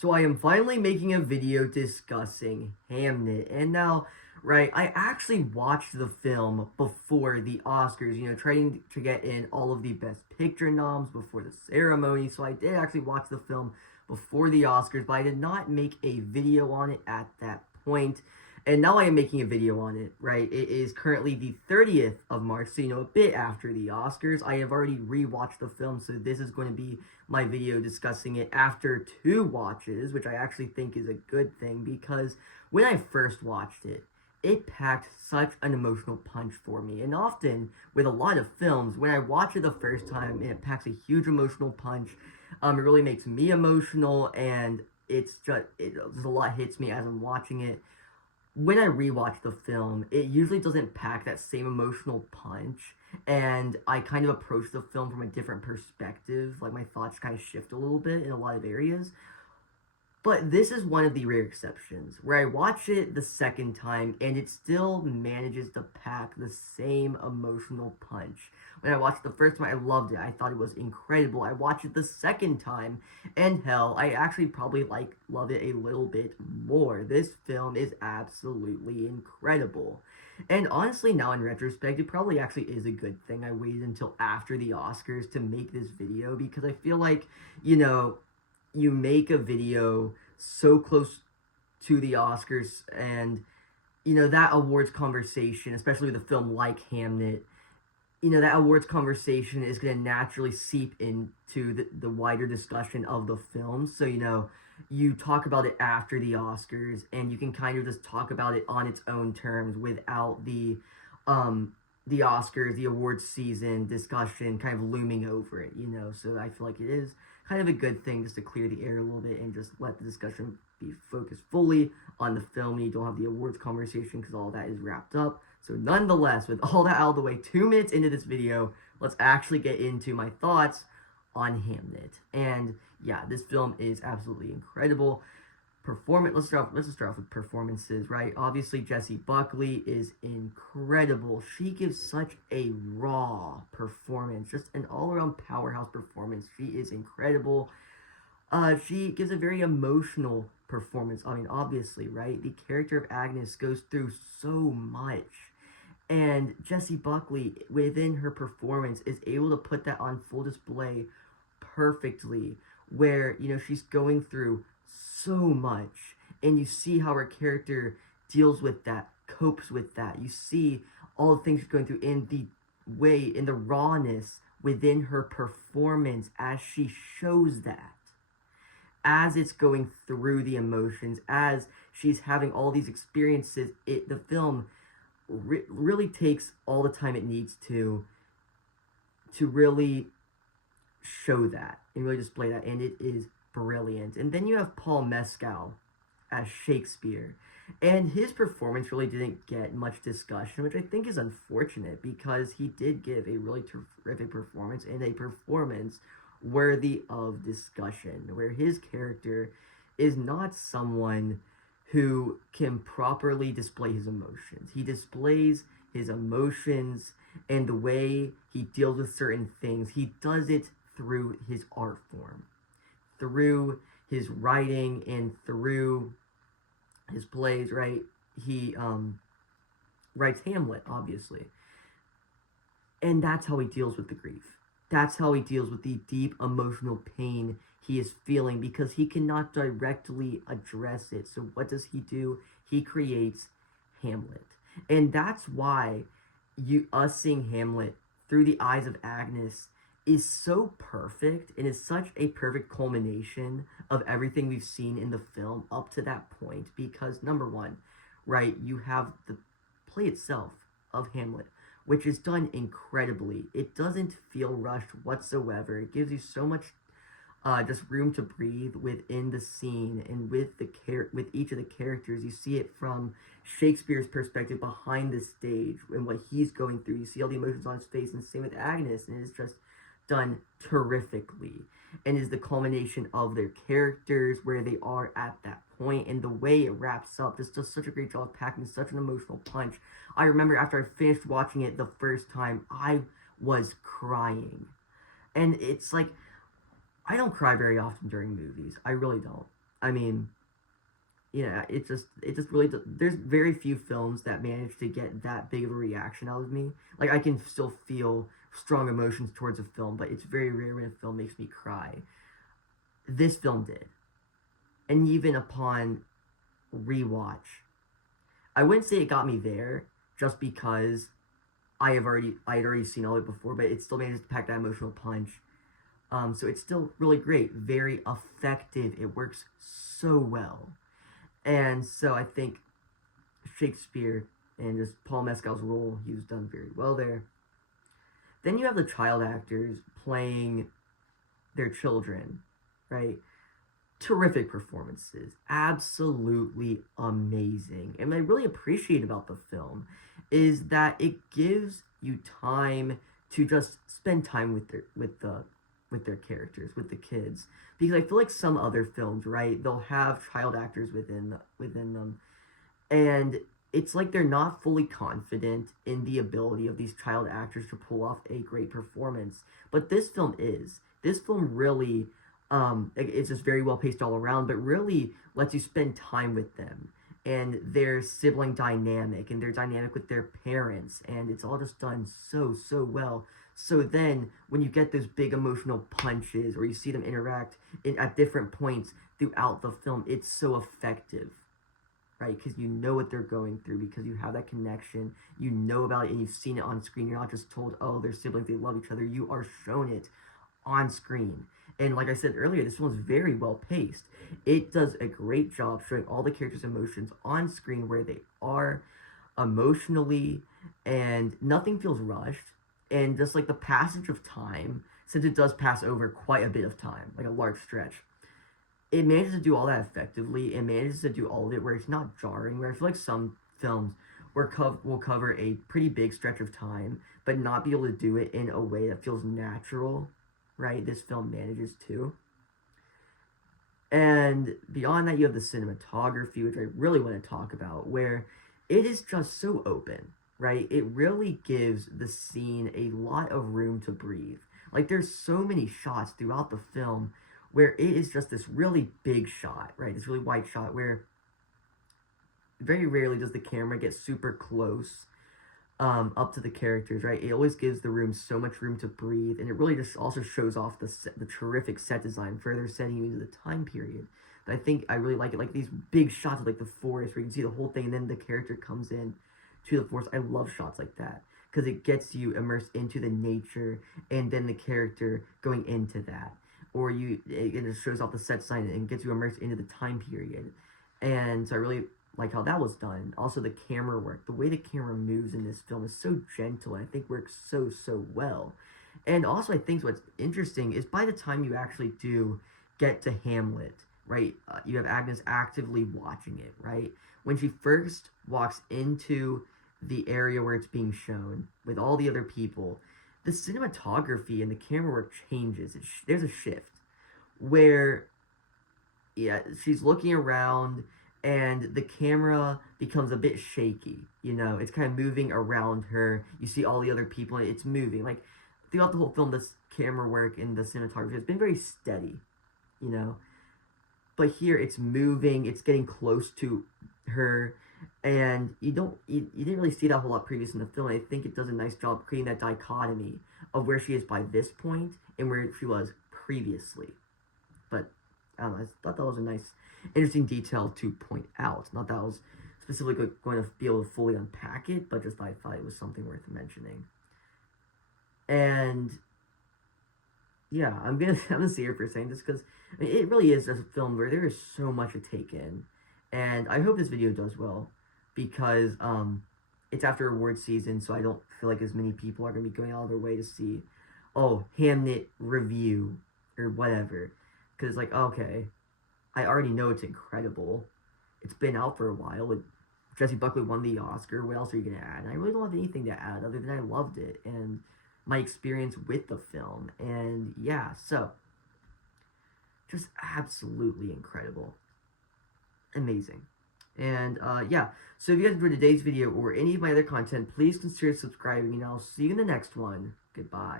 So I am finally making a video discussing Hamnet, and now, right, I actually watched the film before the Oscars, trying to get in all of the Best Picture noms before the ceremony, so I did actually watch the film before the Oscars, but I did not make a video on it at that point. And now I am making a video on it, right? It is currently the 30th of March, so a bit after the Oscars. I have already rewatched the film, so this is going to be my video discussing it after 2 watches, which I actually think is a good thing, because when I first watched it, it packed such an emotional punch for me. And often, with a lot of films, when I watch it the first time and it packs a huge emotional punch, it really makes me emotional, and there's a lot hits me as I'm watching it. When I rewatch the film, it usually doesn't pack that same emotional punch, and I kind of approach the film from a different perspective. Like, my thoughts kind of shift a little bit in a lot of areas. But this is one of the rare exceptions, where I watch it the second time, and it still manages to pack the same emotional punch. When I watched it the first time, I loved it. I thought it was incredible. I watched it the second time, and hell, I actually probably love it a little bit more. This film is absolutely incredible. And honestly, now in retrospect, it probably actually is a good thing I waited until after the Oscars to make this video, because I feel like, you make a video so close to the Oscars, and that awards conversation, especially with a film like Hamnet, that awards conversation is going to naturally seep into the wider discussion of the film. So you talk about it after the Oscars, and you can kind of just talk about it on its own terms without the Oscars, the awards season discussion kind of looming over it, so I feel like it is kind of a good thing just to clear the air a little bit and just let the discussion be focused fully on the film, and you don't have the awards conversation because all that is wrapped up. So nonetheless, with all that out of the way, 2 minutes into this video, let's actually get into my thoughts on Hamnet. And yeah, this film is absolutely incredible. Let's start off with performances, right? Obviously, Jessie Buckley is incredible. She gives such a raw performance, just an all-around powerhouse performance. She is incredible. She gives a very emotional performance. I mean, obviously, right? The character of Agnes goes through so much, and Jessie Buckley, within her performance, is able to put that on full display perfectly, where, she's going through so much, and you see how her character deals with that, copes with that. You see all the things she's going through in the rawness within her performance as she shows that. As it's going through the emotions, as she's having all these experiences, the film really takes all the time it needs to really show that and really display that, and it is brilliant. And then you have Paul Mescal as Shakespeare, and his performance really didn't get much discussion, which I think is unfortunate, because he did give a really terrific performance, and a performance worthy of discussion, where his character is not someone who can properly display his emotions. He displays his emotions, and the way he deals with certain things, he does it through his art form, through his writing, and through his plays, right? He writes Hamlet, obviously. And that's how he deals with the grief. That's how he deals with the deep emotional pain he is feeling, because he cannot directly address it. So what does he do? He creates Hamlet. And that's why us seeing Hamlet through the eyes of Agnes is so perfect, and is such a perfect culmination of everything we've seen in the film up to that point. Because number one, right, you have the play itself of Hamlet, which is done incredibly. It doesn't feel rushed whatsoever. It gives you so much just room to breathe within the scene, and with each of the characters. You see it from Shakespeare's perspective behind the stage and what he's going through. You see all the emotions on his face, and same with Agnes, and it's just done terrifically, and is the culmination of their characters, where they are at that point, and the way it wraps up just does such a great job packing such an emotional punch. I remember after I finished watching it the first time, I was crying. And it's like, I don't cry very often during movies. I really don't. I mean, it just really, there's very few films that manage to get that big of a reaction out of me. Like, I can still feel strong emotions towards a film, but it's very rare when a film makes me cry. This film did. And even upon rewatch, I wouldn't say it got me there just because I had already seen all of it before, but it still manages to pack that emotional punch. So it's still really great, very effective. It works so well. And so I think Shakespeare and just Paul Mescal's role, he was done very well there. Then you have the child actors playing their children, right? Terrific performances, absolutely amazing. And what I really appreciate about the film is that it gives you time to just spend time with their characters, with the kids. Because I feel like some other films, right, they'll have child actors within them, and it's like they're not fully confident in the ability of these child actors to pull off a great performance. But this film is. This film really, it's just very well paced all around, but really lets you spend time with them and their sibling dynamic and their dynamic with their parents, and it's all just done so well. So then, when you get those big emotional punches, or you see them interact at different points throughout the film, it's so effective, right? Because you know what they're going through, because you have that connection, you know about it, and you've seen it on screen. You're not just told, oh, they're siblings, they love each other. You are shown it on screen. And like I said earlier, this film is very well paced. It does a great job showing all the characters' emotions on screen where they are emotionally, and nothing feels rushed. And just like the passage of time, since it does pass over quite a bit of time, like a large stretch, it manages to do all that effectively. It manages to do all of it where it's not jarring. Where I feel like some films will cover a pretty big stretch of time, but not be able to do it in a way that feels natural, right? This film manages to. And beyond that, you have the cinematography, which I really want to talk about, where it is just so open, right? It really gives the scene a lot of room to breathe. Like, there's so many shots throughout the film where it is just this really big shot, right? This really wide shot where very rarely does the camera get super close up to the characters, right? It always gives the room so much room to breathe, and it really just also shows off the terrific set design, further setting you into the time period. But I think I really like it, like these big shots of like the forest where you can see the whole thing, and then the character comes in to the forest. I love shots like that because it gets you immersed into the nature, and then the character going into that, or it just shows off the set design and gets you immersed into the time period. And so I really like how that was done. Also, the camera work, the way the camera moves in this film is so gentle, and I think works so well. And also, I think what's interesting is by the time you actually do get to Hamlet, right, you have Agnes actively watching it, right? When she first walks into the area where it's being shown with all the other people, the cinematography and the camera work changes. There's a shift where, yeah, she's looking around and the camera becomes a bit shaky. You know, it's kind of moving around her. You see all the other people, and it's moving. Like, throughout the whole film, this camera work and the cinematography has been very steady, you know. But here, it's moving. It's getting close to her, and you didn't really see that a whole lot previous in the film. I think it does a nice job creating that dichotomy of where she is by this point and where she was previously. But I don't know, I thought that was a nice, interesting detail to point out. Not that I was specifically going to be able to fully unpack it, but just I thought it was something worth mentioning. And yeah, I'm gonna see here for a second, just because I mean, it really is just a film where there is so much to take in, and I hope this video does well, because it's after award season, so I don't feel like as many people are gonna be going out of their way to see, oh, Hamnet review or whatever, because like, okay, I already know it's incredible. It's been out for a while. Jessie Buckley won the Oscar. What else are you gonna add? And I really don't have anything to add other than I loved it and my experience with the film. And yeah, so just absolutely incredible, amazing. And yeah, so if you guys enjoyed today's video or any of my other content, please consider subscribing, and I'll see you in the next one. Goodbye.